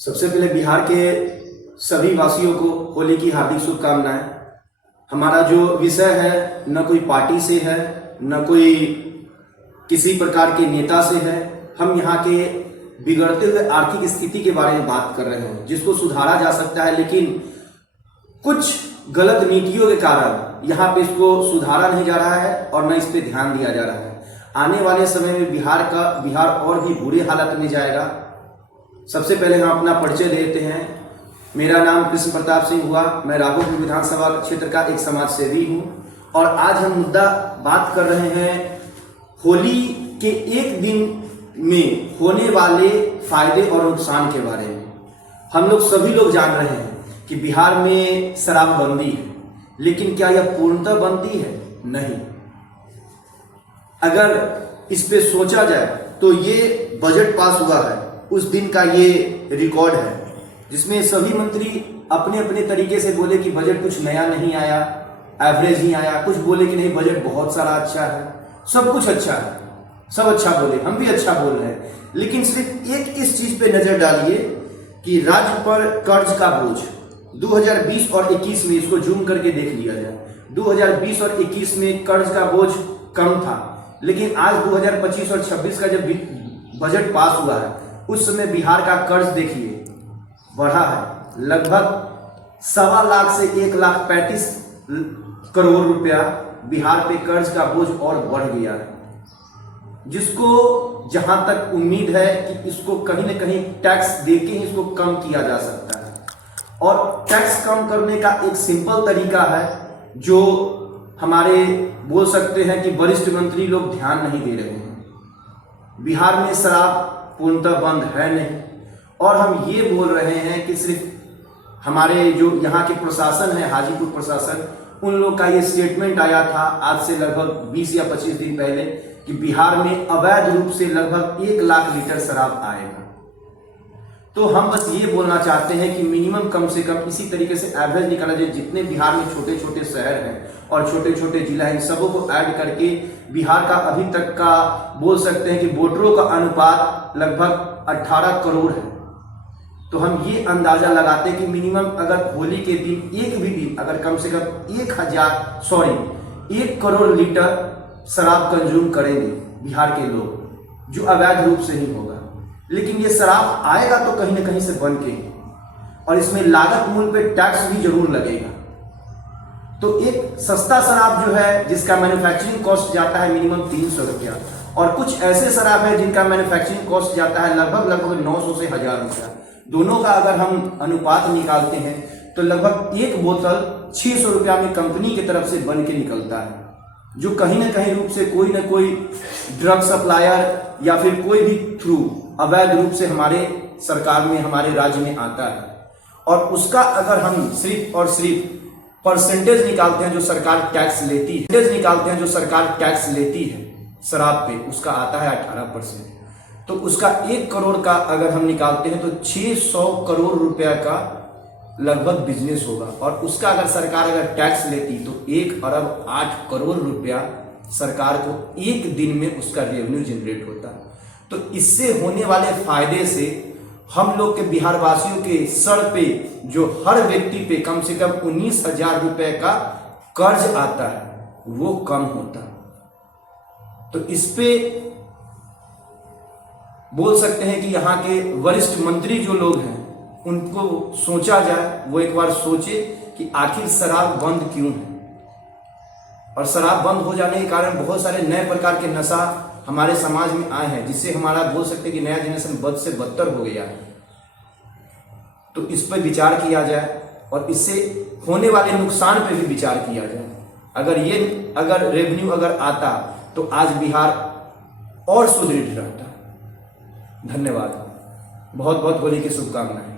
सबसे पहले बिहार के सभी वासियों को होली की हार्दिक शुभकामनाएं। हमारा जो विषय है न कोई पार्टी से है न कोई किसी प्रकार के नेता से है। हम यहाँ के बिगड़ते हुए आर्थिक स्थिति के बारे में बात कर रहे हैं, जिसको सुधारा जा सकता है, लेकिन कुछ गलत नीतियों के कारण यहाँ पे इसको सुधारा नहीं जा रहा है और न इस पे ध्यान दिया जा रहा है। आने वाले समय में बिहार और भी बुरे हालत में जाएगा। सबसे पहले हम अपना परिचय देते हैं। मेरा नाम कृष्ण प्रताप सिंह हुआ। मैं राघोपुर विधानसभा क्षेत्र का एक समाज सेवी हूँ और आज हम मुद्दा बात कर रहे हैं होली के एक दिन में होने वाले फायदे और नुकसान के बारे में। हम लोग सभी लोग जान रहे हैं कि बिहार में शराबबंदी है, लेकिन क्या यह पूर्णतः बंदी है? नहीं। अगर इस पे सोचा जाए तो ये बजट पास हुआ है उस दिन का ये रिकॉर्ड है, जिसमें सभी मंत्री अपने अपने तरीके से बोले कि बजट कुछ नया नहीं आया, एवरेज ही आया। कुछ बोले कि नहीं बजट बहुत सारा अच्छा है, सब कुछ अच्छा है, सब अच्छा बोले, हम भी अच्छा बोल रहे हैं। लेकिन सिर्फ एक इस चीज पे नजर डालिए कि राज्य पर कर्ज का बोझ 2020 और 21 में, इसको जूम करके देख लिया जाए, 2020 और 21 में कर्ज का बोझ कम था, लेकिन आज 2025 और 26 का जब बजट पास हुआ है उस समय बिहार का कर्ज देखिए बढ़ा है। लगभग 1.25 लाख से 1,35 करोड़ रुपया बिहार पे कर्ज का बोझ और बढ़ गया है, जिसको जहां तक उम्मीद है कि इसको कहीं ना कहीं टैक्स देके ही इसको कम किया जा सकता है। और टैक्स कम करने का एक सिंपल तरीका है जो हमारे बोल सकते हैं कि वरिष्ठ मंत्री लोग ध्यान नहीं दे रहे हैं। बिहार में शराब पूर्णतः बंद है नहीं, और हम ये बोल रहे हैं कि सिर्फ हमारे जो यहाँ के प्रशासन है, हाजीपुर प्रशासन, उन लोग का ये स्टेटमेंट आया था आज से लगभग 20 या 25 दिन पहले कि बिहार में अवैध रूप से लगभग 1 लाख लीटर शराब आएगा। तो हम बस ये बोलना चाहते हैं कि मिनिमम कम से कम इसी तरीके से एवरेज निकाला जाए। जितने बिहार में छोटे छोटे शहर हैं और छोटे छोटे जिला हैं, इन सबों को ऐड करके बिहार का अभी तक का बोल सकते हैं कि वोटरों का अनुपात लगभग 18 करोड़ है। तो हम ये अंदाजा लगाते हैं कि मिनिमम अगर होली के दिन एक भी दिन अगर कम से कम 1 करोड़ लीटर शराब कंज्यूम करेंगे बिहार के लोग, जो अवैध रूप से ही होगा। लेकिन ये शराब आएगा तो कहीं ना कहीं से बन के, और इसमें लागत मूल्य पे टैक्स भी जरूर लगेगा। तो एक सस्ता शराब जो है जिसका मैन्युफैक्चरिंग कॉस्ट जाता है मिनिमम 300 रुपया, और कुछ ऐसे शराब है जिनका मैन्युफैक्चरिंग कॉस्ट जाता है लगभग 900 से 1000 रुपया। दोनों का अगर हम अनुपात निकालते हैं तो लगभग एक बोतल 600 रुपया में कंपनी की तरफ से बन के निकलता है, जो कहीं ना कहीं रूप से कोई ना कोई ड्रग सप्लायर या फिर कोई भी थ्रू अवैध रूप से हमारे सरकार में, हमारे राज्य में आता है। और उसका अगर हम सिर्फ और सिर्फ परसेंटेज निकालते हैं जो सरकार टैक्स लेती है, शराब पे, उसका आता है 18%। तो उसका 1 करोड़ का अगर हम निकालते हैं तो 600 करोड़ रुपया का लगभग बिजनेस होगा। और उसका अगर सरकार अगर टैक्स लेती तो 1 अरब 8 करोड़ रुपया सरकार को एक दिन में उसका रेवेन्यू जनरेट होता। तो इससे होने वाले फायदे से हम लोग के बिहार वासियों के सर पे, जो हर व्यक्ति पे कम से कम 19,000 रुपए का कर्ज आता है, वो कम होता। तो इस पे बोल सकते हैं कि यहाँ के वरिष्ठ मंत्री जो लोग हैं उनको सोचा जाए, वो एक बार सोचे कि आखिर शराब बंद क्यों है। और शराब बंद हो जाने के कारण बहुत सारे नए प्रकार के नशा हमारे समाज में आए हैं, जिससे हमारा बोल सकते हैं कि नया जनरेशन बद से बदतर हो गया है। तो इस पर विचार किया जाए और इससे होने वाले नुकसान पर भी विचार किया जाए। अगर रेवेन्यू अगर आता तो आज बिहार और सुदृढ़ रहता। धन्यवाद। बहुत बहुत होली की शुभकामनाएं।